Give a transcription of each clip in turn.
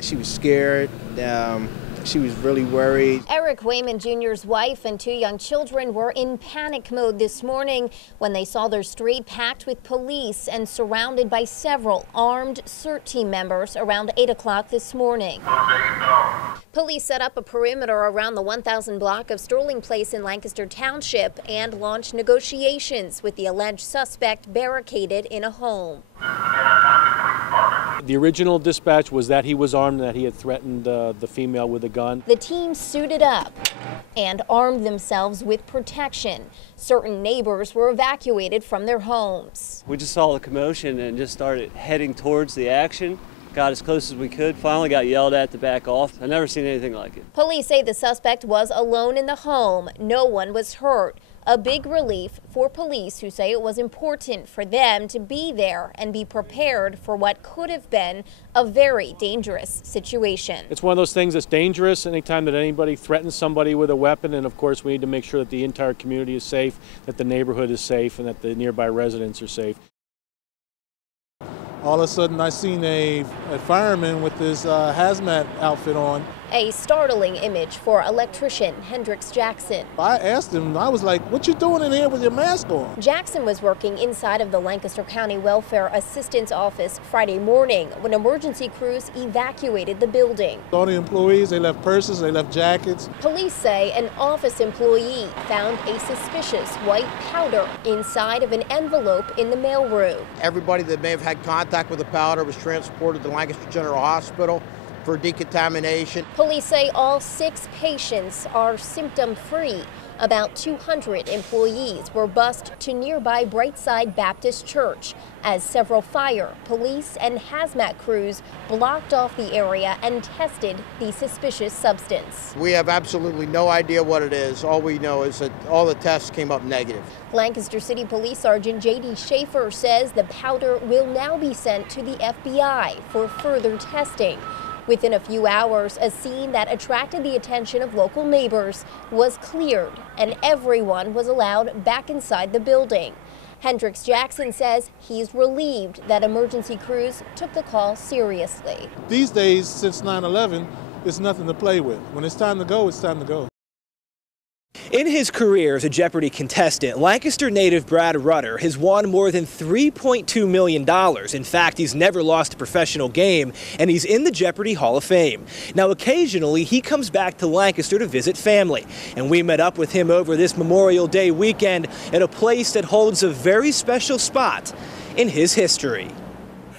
She was scared. She was really worried. Eric Wayman Jr.'s wife and 2 young children were in panic mode this morning when they saw their street packed with police and surrounded by several armed CERT team members around 8 o'clock this morning. Police set up a perimeter around the 1000 block of Sterling Place in Lancaster Township and launched negotiations with the alleged suspect barricaded in a home. The original dispatch was that he was armed and that he had threatened the female with a gun. The team suited up and armed themselves with protection. Certain neighbors were evacuated from their homes. We just saw the commotion and just started heading towards the action. Got as close as we could, finally got yelled at to back off. I've never seen anything like it. Police say the suspect was alone in the home. No one was hurt. A big relief for police who say it was important for them to be there and be prepared for what could have been a very dangerous situation. It's one of those things that's dangerous anytime that anybody threatens somebody with a weapon, and of course we need to make sure that the entire community is safe, that the neighborhood is safe, and that the nearby residents are safe. All of a sudden I seen a fireman with his hazmat outfit on. A startling image for electrician Hendrix Jackson. I asked him, I was like, what you doing in here with your mask on? Jackson was working inside of the Lancaster County Welfare Assistance Office Friday morning when emergency crews evacuated the building. All the employees, they left purses, they left jackets. Police say an office employee found a suspicious white powder inside of an envelope in the mailroom. Everybody that may have had contact with the powder was transported to Lancaster General Hospital for decontamination. Police say all 6 patients are symptom-free. About 200 employees were bused to nearby Brightside Baptist Church as several fire, police, and hazmat crews blocked off the area and tested the suspicious substance. We have absolutely no idea what it is. All we know is that all the tests came up negative. Lancaster City Police Sergeant J.D. Schaefer says the powder will now be sent to the FBI for further testing. Within a few hours, a scene that attracted the attention of local neighbors was cleared and everyone was allowed back inside the building. Hendrix Jackson says he's relieved that emergency crews took the call seriously. These days, since 9/11, it's nothing to play with. When it's time to go, it's time to go. In his career as a Jeopardy contestant, Lancaster native Brad Rutter has won more than $3.2 million. In fact, he's never lost a professional game, and he's in the Jeopardy Hall of Fame. Now, occasionally, he comes back to Lancaster to visit family, and we met up with him over this Memorial Day weekend at a place that holds a very special spot in his history.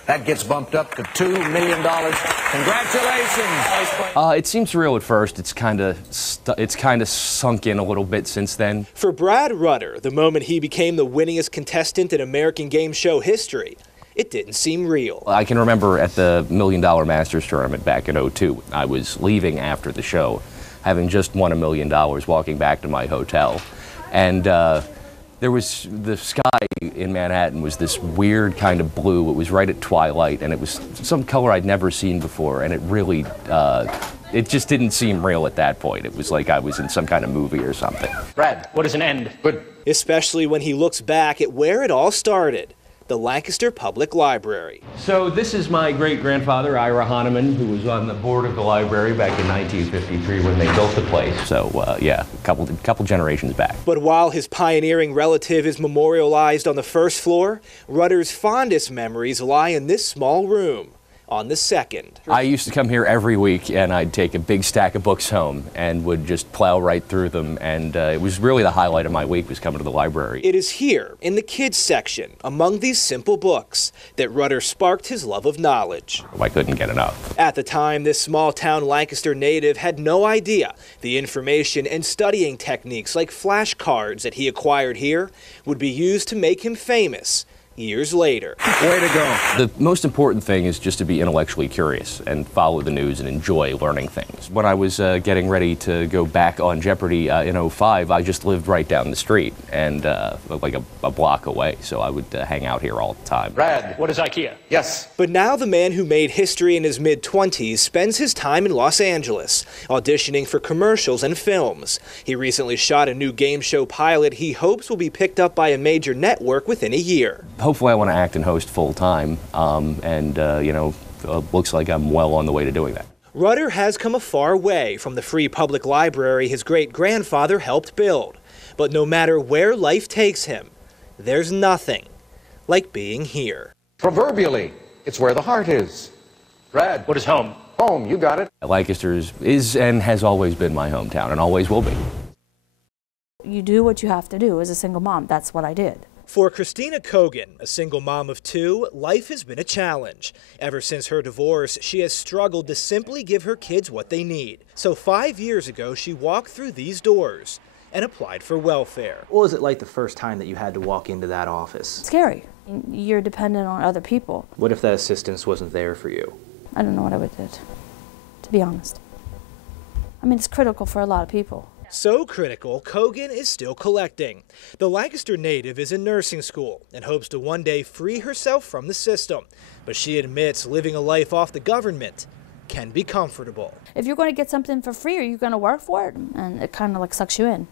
That gets bumped up to $2 million. Congratulations. It seems real at first. It's kind of sunk in a little bit since then. For Brad Rutter, the moment he became the winningest contestant in American game show history, it didn't seem real. I can remember at the $1 Million Masters tournament back in '02, I was leaving after the show, having just won $1 million, walking back to my hotel, and there was the sky in Manhattan was this weird kind of blue. It was right at twilight, and it was some color I'd never seen before, and it really, it just didn't seem real at that point. It was like I was in some kind of movie or something. Brad, what is an end? Good. Especially when he looks back at where it all started, the Lancaster Public Library. So this is my great-grandfather, Ira Hahnemann, who was on the board of the library back in 1953 when they built the place. So, yeah, a couple generations back. But while his pioneering relative is memorialized on the first floor, Rutter's fondest memories lie in this small room on the second. I used to come here every week, and I'd take a big stack of books home and would just plow right through them, and it was really the highlight of my week was coming to the library. It is here, in the kids section, among these simple books, that Rutter sparked his love of knowledge. I couldn't get enough. At the time, this small-town Lancaster native had no idea the information and studying techniques like flashcards that he acquired here would be used to make him famous years later. Way to go. The most important thing is just to be intellectually curious and follow the news and enjoy learning things. When I was getting ready to go back on Jeopardy in '05, I just lived right down the street and like a block away, so I would hang out here all the time. Brad, what is IKEA? Yes. But now the man who made history in his mid-20s spends his time in Los Angeles, auditioning for commercials and films. He recently shot a new game show pilot he hopes will be picked up by a major network within a year. Hopefully I want to act and host full-time and, you know, looks like I'm well on the way to doing that. Rutter has come a far way from the free public library his great-grandfather helped build. But no matter where life takes him, there's nothing like being here. Proverbially, it's where the heart is. Brad, what is home? Home, you got it. Lancaster is and has always been my hometown and always will be. You do what you have to do as a single mom. That's what I did. For Christina Kogan, a single mom of two, life has been a challenge. Ever since her divorce, she has struggled to simply give her kids what they need. So 5 years ago, she walked through these doors and applied for welfare. What was it like the first time that you had to walk into that office? Scary. You're dependent on other people. What if that assistance wasn't there for you? I don't know what I would do, to be honest. I mean, it's critical for a lot of people. So critical, Kogan is still collecting. The Lancaster native is in nursing school and hopes to one day free herself from the system. But she admits living a life off the government can be comfortable. If you're going to get something for free, are you going to work for it? And it kind of like sucks you in.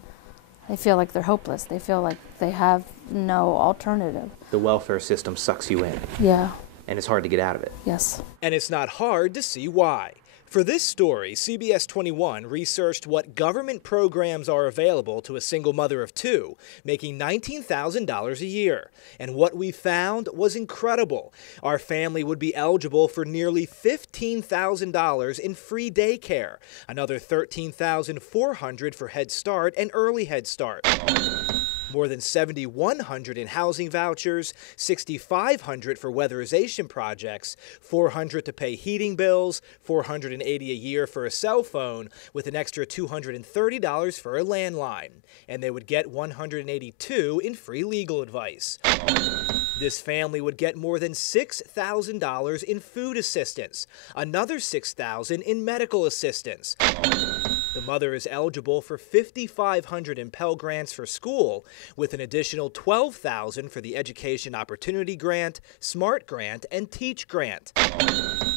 They feel like they're hopeless. They feel like they have no alternative. The welfare system sucks you in. Yeah. And it's hard to get out of it. Yes. And it's not hard to see why. For this story, CBS 21 researched what government programs are available to a single mother of two, making $19,000 a year. And what we found was incredible. Our family would be eligible for nearly $15,000 in free daycare, another $13,400 for Head Start and Early Head Start. More than $7,100 in housing vouchers, $6,500 for weatherization projects, $400 to pay heating bills, $480 a year for a cell phone, with an extra $230 for a landline. And they would get $182 in free legal advice. This family would get more than $6,000 in food assistance, another $6,000 in medical assistance. The mother is eligible for $5,500 in Pell Grants for school, with an additional $12,000 for the Education Opportunity Grant, SMART Grant, and Teach Grant.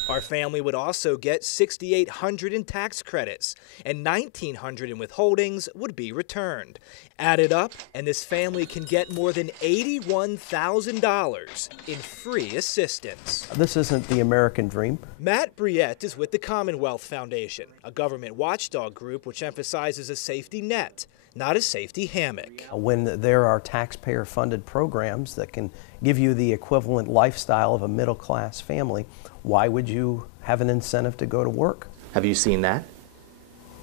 Our family would also get $6,800 in tax credits, and $1,900 in withholdings would be returned. Added up, and this family can get more than $81,000 in free assistance. This isn't the American dream. Matt Briette is with the Commonwealth Foundation, a government watchdog group which emphasizes a safety net, not a safety hammock. When there are taxpayer-funded programs that can give you the equivalent lifestyle of a middle-class family, why would you have an incentive to go to work? Have you seen that?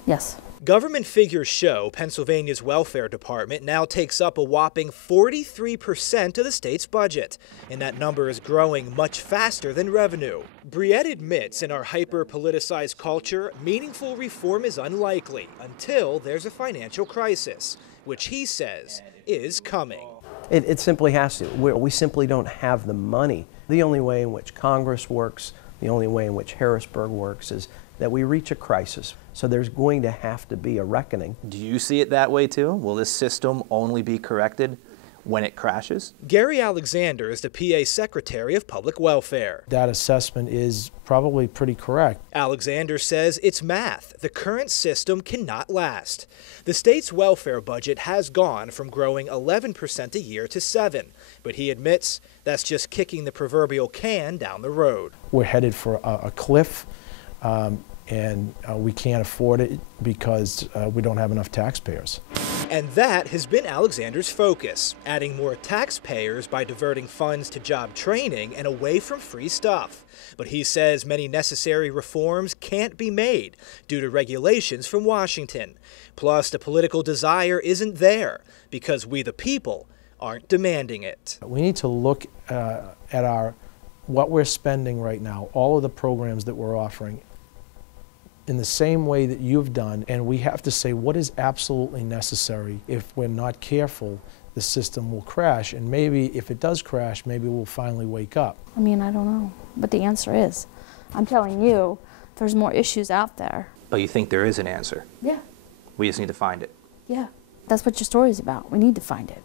Yes. Government figures show Pennsylvania's welfare department now takes up a whopping 43% of the state's budget, and that number is growing much faster than revenue. Briette admits in our hyper-politicized culture, meaningful reform is unlikely until there's a financial crisis, which he says is coming. It simply has to. We simply don't have the money. The only way in which Congress works, the only way in which Harrisburg works is that we reach a crisis. So there's going to have to be a reckoning. Do you see it that way too? Will this system only be corrected when it crashes? Gary Alexander is the PA Secretary of Public Welfare. That assessment is probably pretty correct. Alexander says it's math. The current system cannot last. The state's welfare budget has gone from growing 11% a year to 7%, but he admits that's just kicking the proverbial can down the road. We're headed for a cliff. And we can't afford it because we don't have enough taxpayers. And that has been Alexander's focus, adding more taxpayers by diverting funds to job training and away from free stuff. But he says many necessary reforms can't be made due to regulations from Washington. Plus, the political desire isn't there because we the people aren't demanding it. We need to look at what we're spending right now, all of the programs that we're offering, in the same way that you've done, and we have to say what is absolutely necessary. If we're not careful, the system will crash, and maybe if it does crash, maybe we'll finally wake up. I mean, I don't know, but the answer is, I'm telling you, there's more issues out there. But you think there is an answer? Yeah. We just need to find it. Yeah. That's what your story's about. We need to find it.